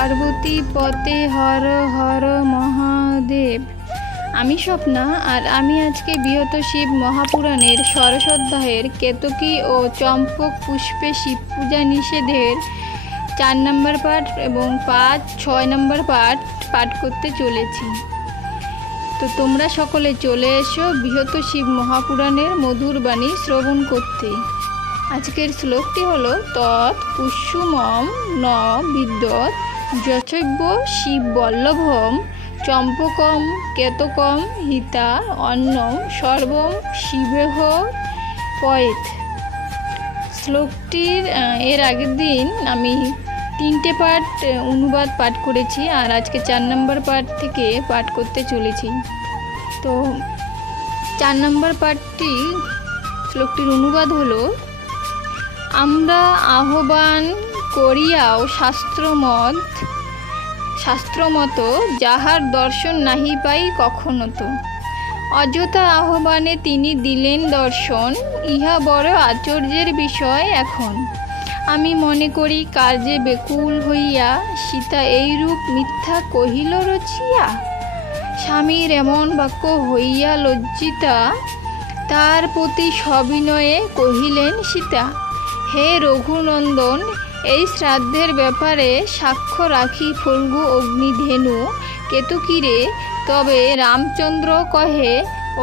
পার্বতী পতে হর হর মহাদেব। আমি স্বপ্না, আর আমি আজকে বৃহৎ শিব মহাপুরাণের ষোড়শ অধ্যায়ের কেতকী ও চম্পক পুষ্পে শিব পূজা নিষেধের 4 নম্বর পাঠ এবং 5-6 নম্বর পাঠ করতে চলেছি। তো তোমরা সকলে চলে এসো বৃহৎ শিব মহাপুরাণের মধুর বাণী শ্রবণ করতে। আজকের শ্লোকটি হলো তৎ পুষ্যমম ন বিদ্যৎ যচৈব শিব বল্লভম চম্পকম কেতকম হিতা অন্নম সর্বম শিবেহ পয়েত। শ্লোকটির এর আগের দিন আমি 3টে পাঠ অনুবাদ পাঠ করেছি, আর আজকে 4 নম্বর পাঠ থেকে পাঠ করতে চলেছি। তো 4 নম্বর পাঠটি শ্লোকটির অনুবাদ হলো, আমরা আহ্বান করিয়াও শাস্ত্রমত যাহার দর্শন নাহি পাই কখনো তো। অযথা আহ্বানে তিনি দিলেন দর্শন, ইহা বড় আশ্চর্যের বিষয় এখন। আমি মনে করি কার্যে বেকুল হইয়া সীতা এইরূপ মিথ্যা কহিল রচিয়া। স্বামীর এমন বাক্য হইয়া লজ্জিতা, তার প্রতি সবিনয়ে কহিলেন সীতা, হে রঘুনন্দন, এই শ্রাদ্ধের ব্যাপারে সাক্ষ্য রাখি ফল্গু অগ্নিধেনু কেতকীরে। তবে রামচন্দ্র কহে,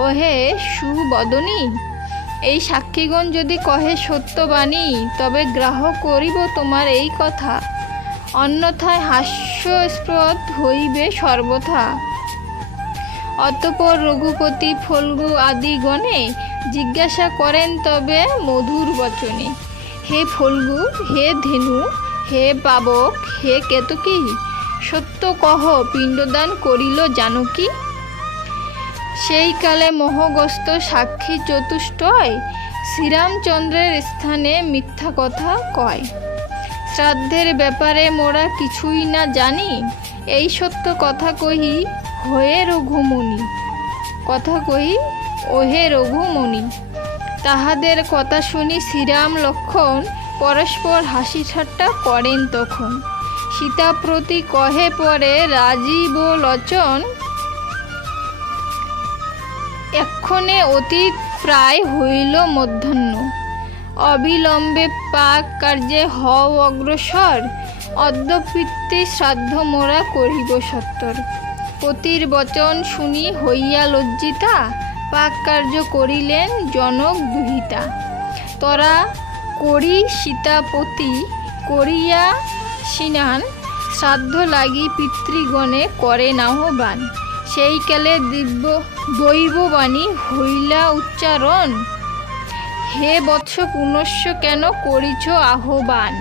ওহে সুবদনী, এই সাক্ষীগণ যদি কহে সত্যবাণী, তবে গ্রাহ্য করিব তোমার এই কথা, অন্যথায় হাস্যস্পদ হইবে সর্বথা। অতঃপর রঘুপতি ফল্গু আদিগণে জিজ্ঞাসা করেন তবে মধুর বচনে, হে ফল্গু, হে ধেনু, হে পাবক, হে কেতকী, সত্য কহ পিণ্ডদান করিল জানকী। সেই কালে মোহগ্রস্ত সাক্ষী চতুষ্টয় শ্রীরামচন্দ্রের স্থানে মিথ্যা কথা কয়। শ্রাদ্ধের ব্যাপারে মোরা কিছুই না জানি, এই সত্য কথা কহি ওহে রঘুমণি। তাহাদের কথা শুনি শ্রীরাম লক্ষ্মণ পরস্পর হাসি ঠাট্টা করেন তখন। সীতা প্রতি কহে পরে রাজীব লোচন, এক্ষণে অতীত প্রায় হইল মধ্যাহ্ন, অবিলম্বে পাক কার্যে হও অগ্রসর, অদ্যপিত্তে শ্রাদ্ধ মোরা করিব সত্তর। পতির বচন শুনি হইয়া লজ্জিতা, পাক কার্য করিলেন জনক দুহিতা। তরা করি সীতাপতি করিয়া স্নান, শ্রাদ্ধ লাগি পিতৃগণে করেন আহ্বান। সেই কালে দৈববাণী হইলা উচ্চারণ, হে বৎস পুনশ্চ কেন করিছ আহ্বান।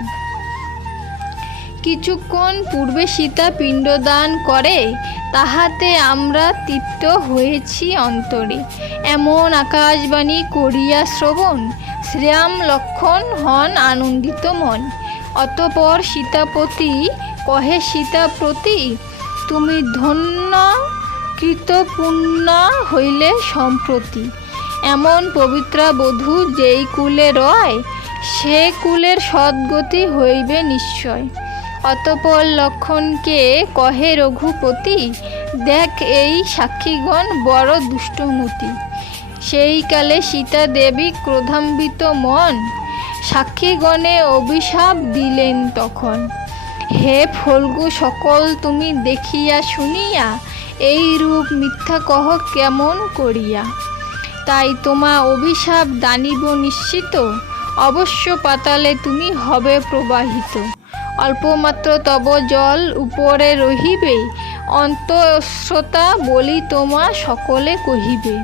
কিছুক্ষণ পূর্বে সীতা পিণ্ডদান করে, তাহাতে আমরা তৃপ্ত হয়েছি অন্তরে। এমন আকাশবাণী করিয়া শ্রবণ, শ্রীরাম লক্ষ্মণ হন আনন্দিত মন। অতঃপর সীতাপতি কহে সীতা প্রতি, তুমি ধন্য কৃতপুণ্যা হইলে সম্প্রতি। এমন পবিত্রা বধূ যেই কুলে রয়, সে কুলের সদ্গতি হইবে নিশ্চয়। অতঃপর লক্ষ্মণকে কহে রঘুপতি, দেখ এই সাক্ষীগণ বড় দুষ্টমতি। সেই কালে সীতা দেবী ক্রোধান্বিত মন, সাক্ষীগণে অভিশাপ দিলেন তখন। হে ফল্গু সকল, তুমি দেখিয়া শুনিয়া এই রূপ মিথ্যা কহ কেমন করিয়া। তাই তোমা অভিশাপ দানিব নিশ্চিত, অবশ্য পাতালে তুমি হবে প্রবাহিত। অল্পমাত্র তব জল উপরে রহিবে, অন্তঃস্রোতা বলি তোমা সকলে কহিবে।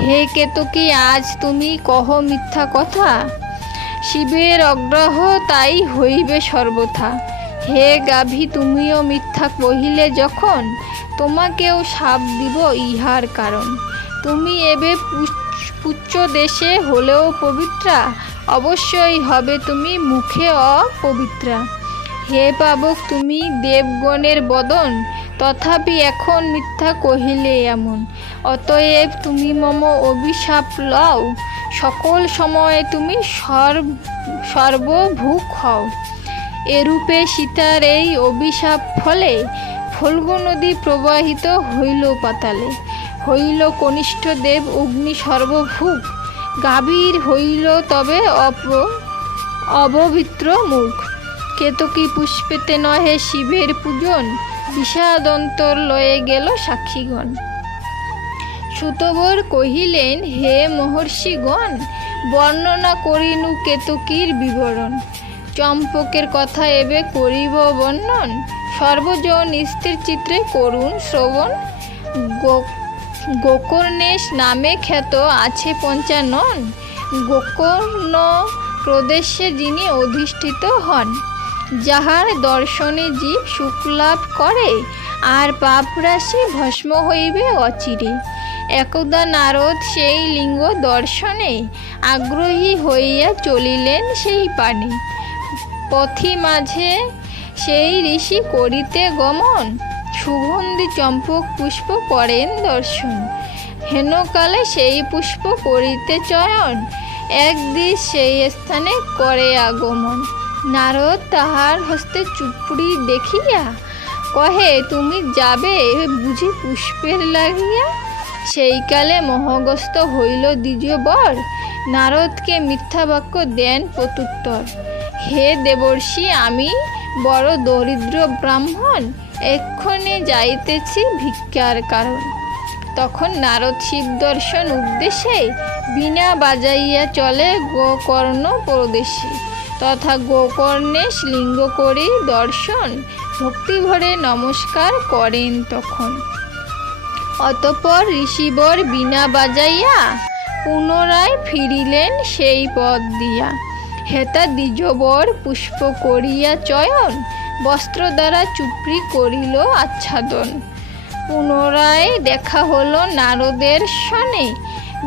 হে কেতকী, আজ তুমি কহ মিথ্যা কথা, শিবের অগ্রহ তাই হইবে সর্বথা। হে গাভী, তুমিও মিথ্যা কহিলে যখন, তোমাকেও শাপ দিব ইহার কারণ। তুমি এবে পুচ্ছ দেশে হলেও পবিত্রা, অবশ্যই হবে তুমি মুখে অপবিত্রা। হে পাবক, তুমি দেবগণের বদন, তথাপি এখন মিথ্যা কহিলে এমন। অতএব তুমি মম অভিশাপ লও, সকল সময়ে তুমি সর্বভূক হও। এরূপে সীতার এই অভিশাপ ফলে ফল্গু নদী প্রবাহিত হইল পাতালে, হইল কনিষ্ঠ দেব অগ্নি সর্বভূক, গাভীর হইল তবে অপবিত্র মুখ। কেতকী পুষ্পেতে নহে শিবের পূজন, বিষাদন্তর লয়ে গেল সাক্ষীগণ। সুতবর কহিলেন, হে মহর্ষিগণ, বর্ণনা করিনু কেতকীর বিবরণ। চম্পকের কথা এবে করিব বর্ণন, সর্বজন স্থির চিত্রে করুণ শ্রবণ। গোকর্ণেশ নামে খ্যাত আছে পঞ্চানন, গোকর্ণ প্রদেশে যিনি অধিষ্ঠিত হন। যাহার দর্শনে জীব সুখলাভ করে, আর পাপ রাশি ভস্ম হইবে অচিরে। একদা নারদ সেই লিঙ্গ দর্শনে, আগ্রহী হইয়া চলিলেন সেই পানে। পথি মাঝে সেই ঋষি করিতে গমন, সুগন্ধি চম্পক পুষ্প করেন দর্শন। হেনকালে সেই পুষ্প করিতে চয়ন, একদিন সেই স্থানে করে আগমন। নারদ তাহার হস্তে চুপড়ি দেখিয়া, কহে তুমি যাবে বুঝি পুষ্পের লাগিয়া। সেইকালে মোহগ্রস্ত হইল দ্বিজবর, নারদকে মিথ্যা বাক্য দেন প্রত্যুত্তর। হে দেবর্ষি, আমি বড় দরিদ্র ব্রাহ্মণ, এক্ষণে যাইতেছি ভিক্ষার কারণ। তখন নারদ শিব দর্শন উদ্দেশ্যে, বীণা বাজাইয়া চলে গোকর্ণ প্রদেশে। তথা গোকর্ণেশ লিঙ্গ করি দর্শন, ভক্তিভরে নমস্কার করেন তখন। অতঃপর ঋষিবর বীণা বাজাইয়া, পুনরায় ফিরিলেন সেই পথ দিয়া। হেতা দ্বিজবর পুষ্প করিয়া চয়ন, বস্ত্র দ্বারা চুপড়ি করিল আচ্ছাদন। পুনরায় দেখা হলো নারদের সনে,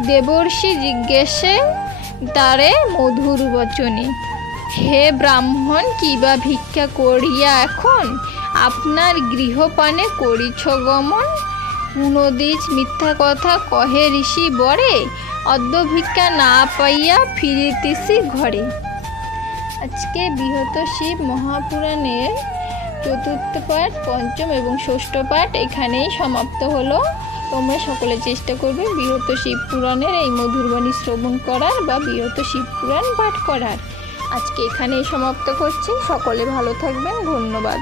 দেবর্ষি জিজ্ঞাসে তারে মধুর বচনে। হে ব্রাহ্মণ, কিবা ভিক্ষা করিয়া এখন, আপনার গৃহপানে করিছ গমন। পুনদিজ মিথ্যা কথা কহে ঋষি বরে, অদ্য ভিক্ষা না পাইয়া ফিরিতেছি ঘরে। আজকে বৃহৎ শিব মহাপুরাণের চতুর্থ পাঠ, পঞ্চম এবং ষষ্ঠ পাঠ এখানেই সমাপ্ত হলো। তোমরা সকলে চেষ্টা করবে বৃহৎ শিব পুরাণের এই মধুরবাণী শ্রবণ করার বা বৃহৎ শিব পুরাণ পাঠ করার। আজকে এখানেই সমাপ্ত করছি। সকলে ভালো থাকবেন। ধন্যবাদ।